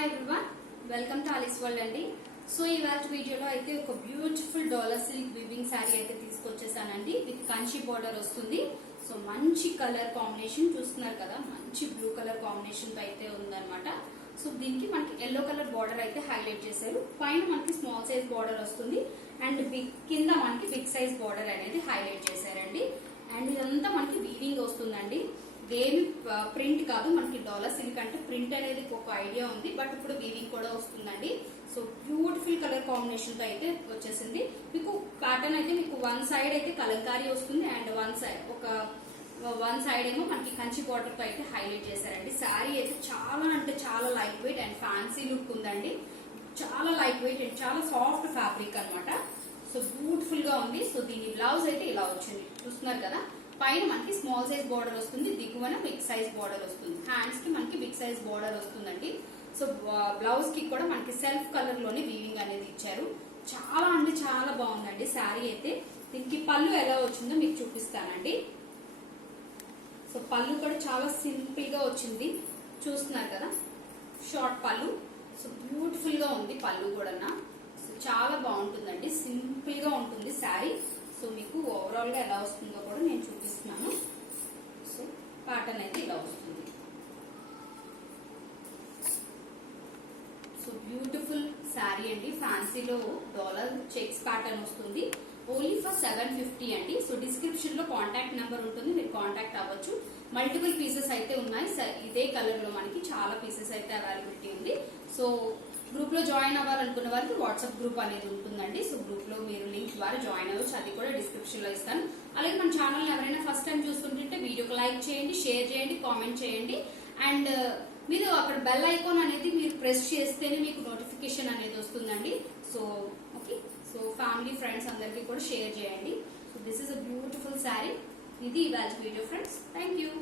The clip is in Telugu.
Hi everyone, welcome to Alice world అండి. సో ఇవాళ వీడియోలో అయితే ఒక beautiful dollar silk weaving sari అయితే తీసుకొచ్చేసానండి. విత్ కంచి బార్డర్ వస్తుంది. సో మంచి కలర్ కాంబినేషన్ చూస్తున్నారు కదా, మంచి బ్లూ కలర్ కాంబినేషన్ తో అయితే ఉందన్నమాట. సో దీనికి మనకి ఎల్లో కలర్ బార్డర్ అయితే హైలైట్ చేశారు. పైన మనకి స్మాల్ సైజ్ బార్డర్ వస్తుంది అండ్ కింద మనకి బిగ్ సైజ్ బార్డర్ అనేది హైలైట్ చేశారండి. అండ్ ఇదంతా మనకి వీవింగ్ వస్తుందండి. ఇదేమి ప్రింట్ కాదు, మనకి డాలర్ సిల్క్ అంటే ప్రింట్ అనేది ఒక ఐడియా ఉంది, బట్ ఇప్పుడు వీవింగ్ కూడా వస్తుందండి. సో బ్యూటిఫుల్ కలర్ కాంబినేషన్ తో అయితే వచ్చేసింది. మీకు ప్యాటర్న్ అయితే మీకు వన్ సైడ్ అయితే కలంకారీ వస్తుంది అండ్ వన్ సైడ్ ఏమో మనకి కంచి బార్డర్ తో అయితే హైలైట్ చేశారండి. శారీ అయితే చాలా అంటే చాలా light weight and fancy look ఉందండి. చాలా లైట్ వెయిట్ అండ్ చాలా సాఫ్ట్ ఫ్యాబ్రిక్ అనమాట. సో బ్యూటిఫుల్ గా ఉంది. సో దీని బ్లౌజ్ అయితే ఇలా వచ్చింది, చూస్తున్నారు కదా. పైన మనకి స్మాల్ సైజ్ బార్డర్ వస్తుంది, దిగువన బిగ్ సైజ్ బార్డర్ వస్తుంది. హ్యాండ్స్ కి మనకి బిగ్ సైజ్ బార్డర్ వస్తుందండి. సో బ్లౌజ్ కి కూడా మనకి సెల్ఫ్ కలర్ లోనే వీవింగ్ అనేది ఇచ్చారు. చాలా అంటే చాలా బాగుందండి శారీ అయితే. దీనికి పళ్ళు ఎలా వచ్చిందో మీకు చూపిస్తానండి. సో పళ్ళు కూడా చాలా సింపుల్ గా వచ్చింది, చూస్తున్నారు కదా, షార్ట్ పళ్ళు. సో బ్యూటిఫుల్ గా ఉంది పళ్ళు కూడా. సో చాలా బాగుంటుందండి, సింపుల్ గా ఉంటుంది శారీ. సో మీకు ఓవరాల్ గా ఎలా వస్తుందో కూడా నేను చూపిస్తున్నాను. సో ప్యాటర్న్ అయితే ఇలా వస్తుంది. సో బ్యూటిఫుల్ శారీ అండి. ఫ్యాన్సీలో డాలర్ చెక్స్ ప్యాటర్న్ వస్తుంది. ఓన్లీ ఫర్ 750 అండి. సో డిస్క్రిప్షన్ లో కాంటాక్ట్ నెంబర్ ఉంటుంది, మీరు కాంటాక్ట్ అవ్వచ్చు. మల్టిపుల్ పీసెస్ అయితే ఉన్నాయి. ఇదే కలర్ లో మనకి చాలా పీసెస్ అయితే అవైలబిలిటీ ఉంది. సో గ్రూప్ లో జాయిన్ అవ్వాలనుకున్న వారికి వాట్సాప్ గ్రూప్ అనేది ఉంటుందండి. సో గ్రూప్ లో మీరు లింక్ ద్వారా జాయిన్ అవ్వచ్చు, అది కూడా డిస్క్రిప్షన్ లో ఇస్తాను. అలాగే మన ఛానల్ ఎవరైనా ఫస్ట్ టైం చూస్తుంటే వీడియోకి లైక్ చేయండి, షేర్ చేయండి, కామెంట్ చేయండి. అండ్ మీరు అక్కడ బెల్ ఐకాన్ అనేది మీరు ప్రెస్ చేస్తేనే మీకు నోటిఫికేషన్ అనేది వస్తుందండి. So okay, so family friends అందరికీ కూడా షేర్ చేయండి. So this is a beautiful sari. ఇది ఇవాళ వీడియో ఫ్రెండ్స్. Thank you.